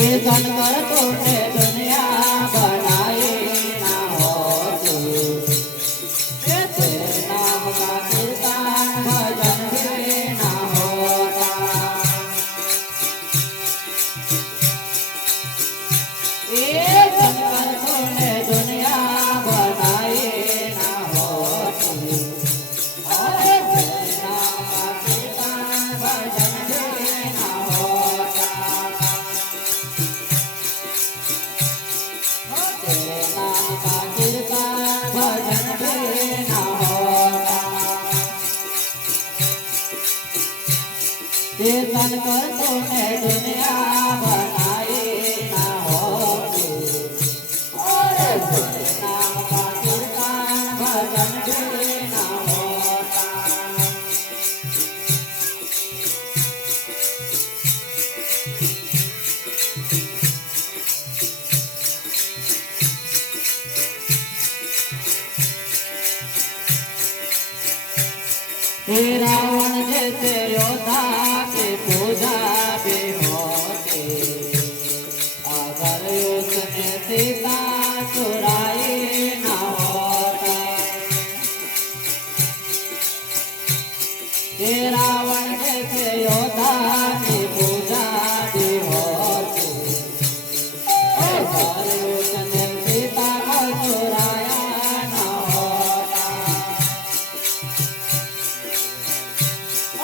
कीर्तन कर तूने दुनिया बनाई ना होती, तेरे नाम का कीर्तन भजन भी ना होता। कीर्तन कर तूने दुनिया बनाई ना होती, तेरे नाम का कीर्तन भजन भी ना होता। तेरे नाम का कीर्तन भजन भी ना होता। कीर्तन कर तूने दुनिया बनाई ना होती, तेरे नाम का कीर्तन भजन भी ना होता। रावण जैसे योद्धा की पूजा भी होती, अगर उसने सीता चुराई ना होता। रावण जैसे योद्धा की पूजा भी होती, अगर उसने सीता को चुराया ना होता।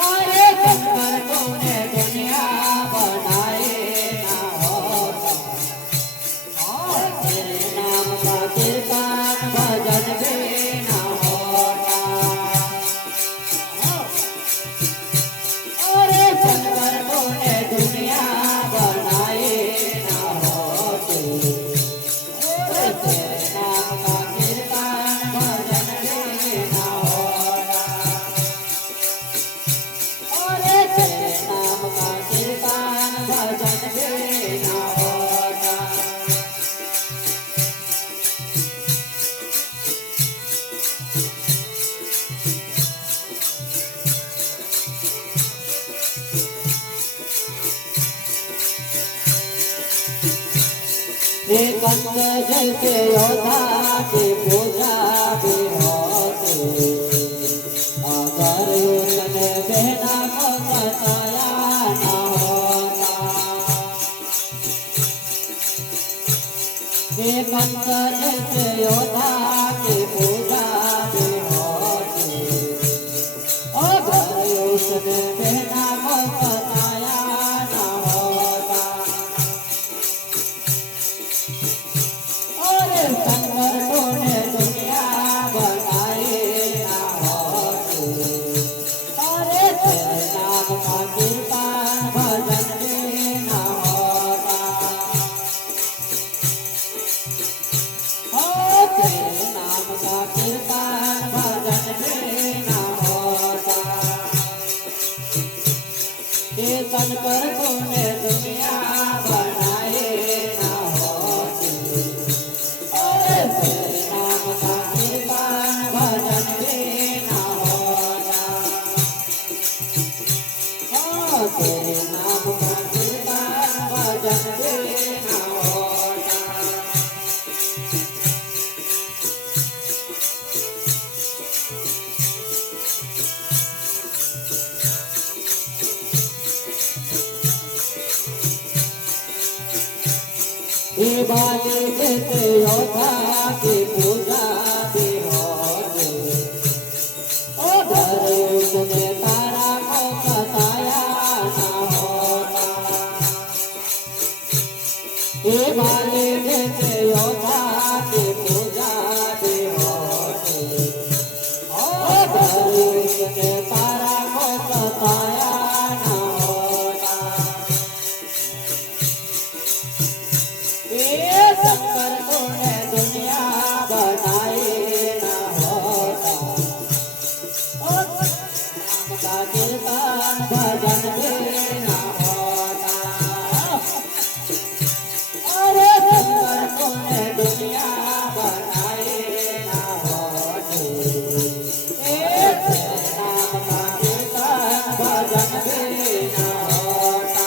अरे शंकर तूने दुनिया बनाई ना होता, तेरे नाम का कीर्तन भजन भी ना होता। अरे शंकर तूने दुनिया बनाई ना होती, तेरे नाम का कीर्तन भजन भी ना होता। अरे तेरे नाम का कीर्तन भजन भी ना होता। कंस जैसे योद्धा की पूजा भी होती, अगर उसने बहना को बताया ना होता। कंस जैसे योद्धा की पूजा भी होती, अगर उसने बहना को बताया ना होता। अरे शंकर तूने दुनिया बनाई ना होती, अरे तेरे नाम का कीर्तन भजन भी ना होता। तेरे नाम का कीर्तन भजन भी ना होता। कीर्तन कर तूने दुनिया बनाई ना होती, तेरे नाम का कीर्तन भजन भी ना होता। तेरे नाम का कीर्तन भजन भी ना होता। बाली जैसे योद्धा की पूजा भी होती, उधर उसने तारा को बताया ना होता। बाली जैसे योद्धा की पूजा भी होती, उधर उसने तारा को बताया ना होता। शंकर तूने दुनिया बनाई ना होता, नाम का कीर्तन भजन भी ना होता। अरे शंकर तूने दुनिया बनाई ना होती, तेरे नाम का कीर्तन भजन भी ना होता।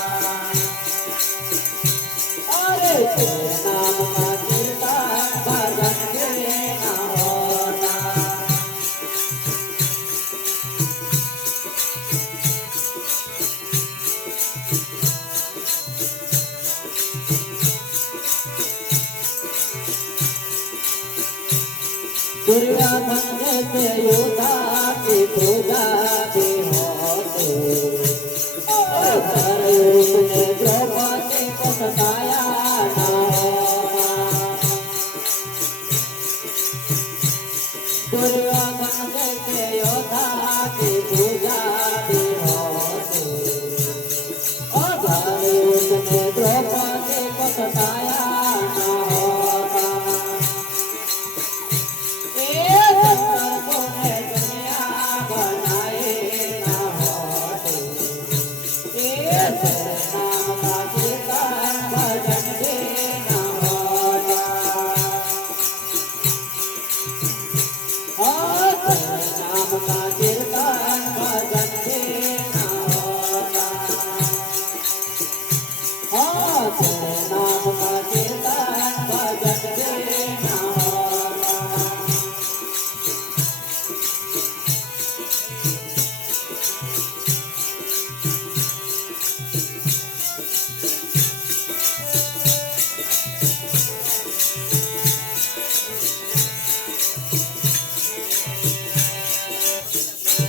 दुर्योधन जैसे योद्धा की पूजा भी होते और उसने द्रौपदी को सताया ना होता दुर्योधन जैसे योद्धा की पूजा भी होते और उसने द्रौपदी को सताया ना होता Yes.